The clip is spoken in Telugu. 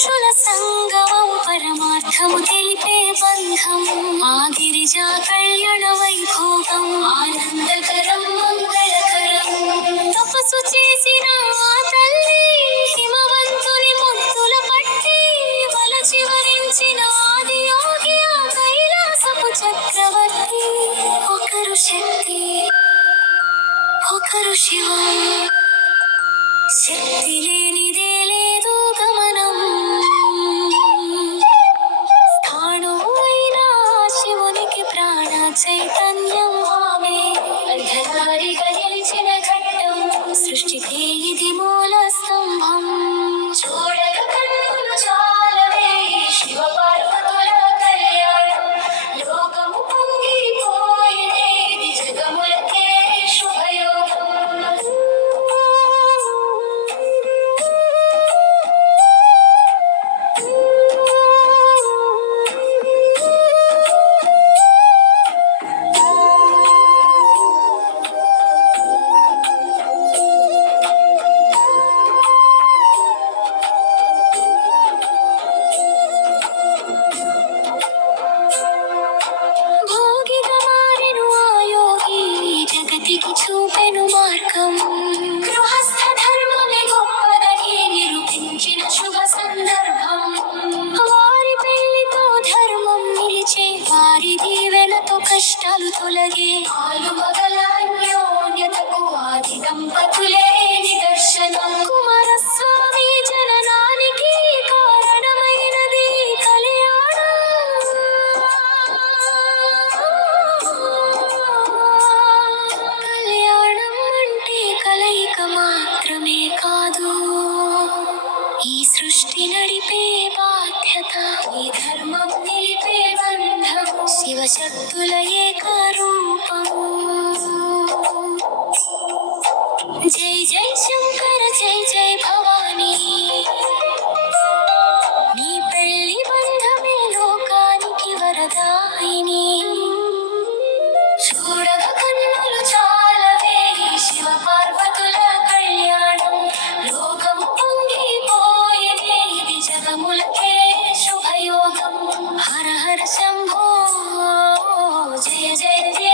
పురుషుల సంగమం పరమార్థము తెలిపే బంధం ఆ గిరిజా కళ్యాణ వైభోగం ఆనందకరం మంగళకరం తపస్సు చేసిన ఆ తల్లి హిమవంతుని ముద్దుల పట్టి వలచి వరించిన ఆది యోగి ఆ కైలాసపు చక్రవర్తి ఒకరు శక్తి ఒకరు శివం శక్తి లేనిదే లేదు గమనం స్థాణువైన శివునికి ప్రాణ చైతన్యం ఆమె అర్ధధారిగా నిలిచిన ఘట్టం సృష్టికి ఇది మూల స్తంభం చూడక కన్నులు చాలవే శివ పార్వతుల కళ్యాణం లోకము పొంగిపోయినే ఇది జగములకే శుభయోగం భోగిగా మారెను ఆ యోగి జగతికి చూపెను మార్గం గృహస్థ ధర్మమే గొప్పదని నిరూపించిన శుభ సందర్భం వారి పెళ్లితో ధర్మం నిలిచే వారి దీవెనతో కష్టాలు తొలగే ఆలు మగల అన్యోన్యతకు ఆది దంపతులే నిదర్శనం కుమారస్వామి జననానికి కారణమైనది కళ్యాణం అంటే కలయిక మాత్రమే కాదు ఈ సృష్టి నడిపే బాధ్యత ఈ ధర్మం నిలిపే బంధం శివశక్తుల ఏకరూపము జై జై శంకర జై జై భవానీ నీ పెళ్లి బంధమే లోకానికి వరదాయిని చూడగ కన్నులు చాలవే శివ పార్వతుల కళ్యాణం లోకము పొంగిపోయేదే ఇది జగములకే శుభయోగం హర హర శంభో జయ జయ జయ